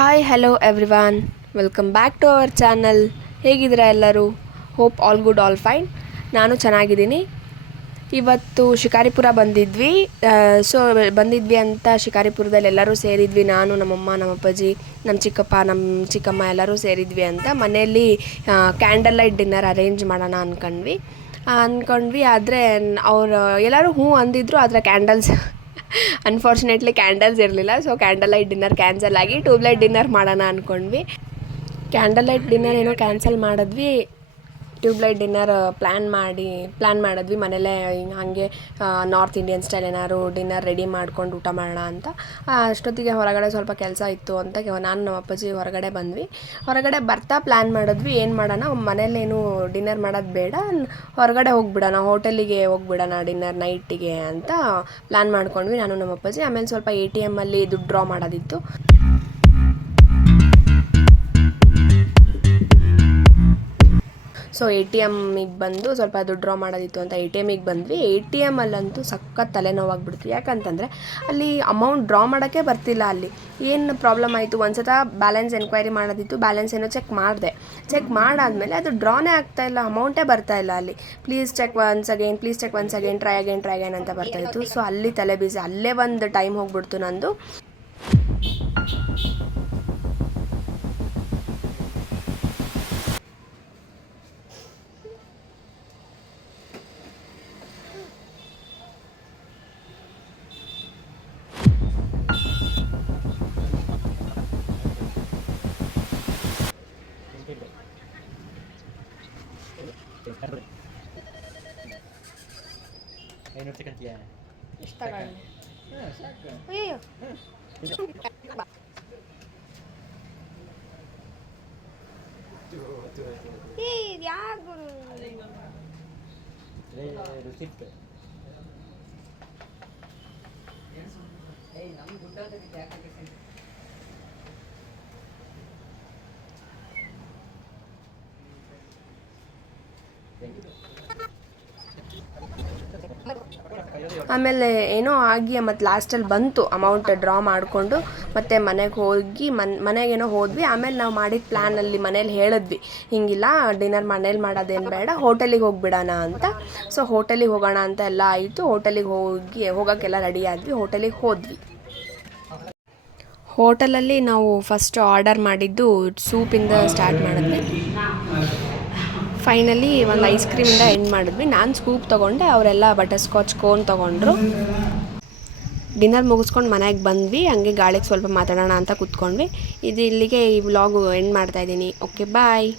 Hi hello everyone, welcome back to our channel. ಹೇಗಿದ್ದೀರಾ ಎಲ್ಲರೂ? Hope all good all fine. ನಾನು ಚೆನ್ನಾಗಿದ್ದೀನಿ. ಇವತ್ತು ಶಿಕಾರಿಪುರ ಬಂದಿದ್ವಿ. ಬಂದಿದ್ವಿ ಅಂತ ಶಿಕಾರಿಪುರದಲ್ಲಿ ಎಲ್ಲರೂ ಸೇರಿದ್ವಿ. ನಾನು, ನಮ್ಮಮ್ಮ, ನಮ್ಮಪ್ಪಾಜಿ, ನಮ್ಮ ಚಿಕ್ಕಪ್ಪ, ನಮ್ಮ ಚಿಕ್ಕಮ್ಮ ಎಲ್ಲರೂ ಸೇರಿದ್ವಿ ಅಂತ ಮನೆಯಲ್ಲಿ ಕ್ಯಾಂಡಲ್ ಲೈಟ್ ಡಿನ್ನರ್ ಅರೇಂಜ್ ಮಾಡೋಣ ಅಂದ್ಕೊಂಡ್ವಿ. ಆದರೆ ಅವರು ಎಲ್ಲರೂ ಹ್ಞೂ ಅಂದಿದ್ರು, ಆದರೆ ಅನ್ಫಾರ್ಚುನೇಟ್ಲಿ ಕ್ಯಾಂಡಲ್ಸ್ ಇರಲಿಲ್ಲ. So candle light dinner cancel ಆಗಿ ಟ್ಯೂಬ್ ಲೈಟ್ ಡಿನ್ನರ್ ಮಾಡೋಣ ಅಂದ್ಕೊಂಡ್ವಿ. ಕ್ಯಾಂಡಲ್ ಲೈಟ್ ಡಿನ್ನರ್ ಏನೋ ಕ್ಯಾನ್ಸಲ್ ಮಾಡಿದ್ವಿ. ಟ್ಯೂಬ್ ಲೈಟ್ ಡಿನ್ನರ್ ಪ್ಲ್ಯಾನ್ ಮಾಡಿದ್ವಿ ಮನೇಲೇ. ಹಾಗೆ ನಾರ್ತ್ ಇಂಡಿಯನ್ ಸ್ಟೈಲ್ ಏನಾದ್ರು ಡಿನ್ನರ್ ರೆಡಿ ಮಾಡ್ಕೊಂಡು ಊಟ ಮಾಡೋಣ ಅಂತ. ಅಷ್ಟೊತ್ತಿಗೆ ಹೊರಗಡೆ ಸ್ವಲ್ಪ ಕೆಲಸ ಇತ್ತು ಅಂತ ನಾನು ನಮ್ಮ ಅಪ್ಪಾಜಿ ಹೊರಗಡೆ ಬಂದ್ವಿ. ಹೊರಗಡೆ ಬರ್ತಾ ಪ್ಲ್ಯಾನ್ ಮಾಡಿದ್ವಿ, ಏನು ಮಾಡೋಣ, ಮನೇಲೇನು ಡಿನ್ನರ್ ಮಾಡೋದು ಬೇಡ, ಹೊರಗಡೆ ಹೋಗ್ಬಿಡೋಣ, ಹೋಟೆಲಿಗೆ ಹೋಗ್ಬಿಡೋಣ ಡಿನ್ನರ್ ನೈಟಿಗೆ ಅಂತ ಪ್ಲ್ಯಾನ್ ಮಾಡ್ಕೊಂಡ್ವಿ ನಾನು ನಮ್ಮ ಅಪ್ಪಾಜಿ. ಆಮೇಲೆ ಸ್ವಲ್ಪ ATM ಅಲ್ಲಿ ದುಡ್ಡು ಡ್ರಾ ಮಾಡೋದಿತ್ತು. ಸೊ ATMಗೆ ಬಂದು ಸ್ವಲ್ಪ ದುಡ್ಡು ಡ್ರಾ ಮಾಡೋದಿತ್ತು ಅಂತ ATMಗೆ ಬಂದ್ವಿ. ATM ಅಲ್ಲಂತೂ ಸಖತ್ ತಲೆನೋವಾಗಿಬಿಡ್ತು. ಯಾಕಂತಂದರೆ ಅಲ್ಲಿ ಅಮೌಂಟ್ ಡ್ರಾ ಮಾಡೋಕ್ಕೆ ಬರ್ತಿಲ್ಲ. ಅಲ್ಲಿ ಏನು ಪ್ರಾಬ್ಲಮ್ ಆಯಿತು, ಒಂದು ಸತ ಬ್ಯಾಲೆನ್ಸ್ ಎನ್ಕ್ವೈರಿ ಮಾಡೋದಿತ್ತು. ಬ್ಯಾಲೆನ್ಸ್ ಏನೋ ಚೆಕ್ ಮಾಡಾದಮೇಲೆ ಅದು ಡ್ರಾನೇ ಆಗ್ತಾಯಿಲ್ಲ, ಅಮೌಂಟೇ ಬರ್ತಾಯಿಲ್ಲ. ಅಲ್ಲಿ please check once again try again ಅಂತ ಬರ್ತಾಯಿತ್ತು. ಸೊ ಅಲ್ಲಿ ತಲೆ ಬಿಸಿ, ಅಲ್ಲೇ ಒಂದು ಟೈಮ್ ಹೋಗ್ಬಿಡ್ತು ನಂದು. ಆಮೇಲೆ ಏನೋ ಆಗಿ ಮತ್ತು ಲಾಸ್ಟಲ್ಲಿ ಬಂತು ಅಮೌಂಟ್ ಡ್ರಾ ಮಾಡಿಕೊಂಡು ಮತ್ತೆ ಮನೆಗೇನೋ ಹೋದ್ವಿ. ಆಮೇಲೆ ನಾವು ಮಾಡಿದ ಪ್ಲ್ಯಾನಲ್ಲಿ ಮನೇಲಿ ಹೇಳಿದ್ವಿ, ಹಿಂಗಿಲ್ಲ ಡಿನ್ನರ್ ಮನೇಲಿ ಮಾಡೋದೇನು ಬೇಡ, ಹೋಟೆಲಿಗೆ ಹೋಗ್ಬಿಡೋಣ ಅಂತ. ಸೊ ಹೋಟೆಲಿಗೆ ಹೋಗೋಣ ಅಂತ ಎಲ್ಲ ಆಯಿತು. ಹೋಟೆಲಿಗೆ ಹೋಗೋಕ್ಕೆಲ್ಲ ರೆಡಿ ಆದ್ವಿ. ಹೋಟೆಲಿಗೆ ಹೋದ್ವಿ. ಹೋಟೆಲಲ್ಲಿ ನಾವು ಫಸ್ಟ್ ಆರ್ಡರ್ ಮಾಡಿದ್ದು ಸೂಪಿಂದ ಸ್ಟಾರ್ಟ್ ಮಾಡಿದ್ವಿ. ಫೈನಲಿ ಒಂದು ಐಸ್ ಕ್ರೀಮಿಂದ ಎಂಡ್ ಮಾಡಿದ್ವಿ. ನಾನು ಸ್ಕೂಪ್ ತೊಗೊಂಡೆ, ಅವರೆಲ್ಲ ಬಟರ್ ಸ್ಕಾಚ್ ಕೋನ್ ತೊಗೊಂಡ್ರು. ಡಿನ್ನರ್ ಮುಗಿಸ್ಕೊಂಡು ಮನೆಗೆ ಬಂದ್ವಿ. ಹಂಗೆ ಗಾಳಿಗೆ ಸ್ವಲ್ಪ ಮಾತಾಡೋಣ ಅಂತ ಕೂತ್ಕೊಂಡ್ವಿ. ಇಲ್ಲಿಗೆ ಈ ವ್ಲಾಗು ಎಂಡ್ ಮಾಡ್ತಾಯಿದ್ದೀನಿ. ಓಕೆ, ಬಾಯ್.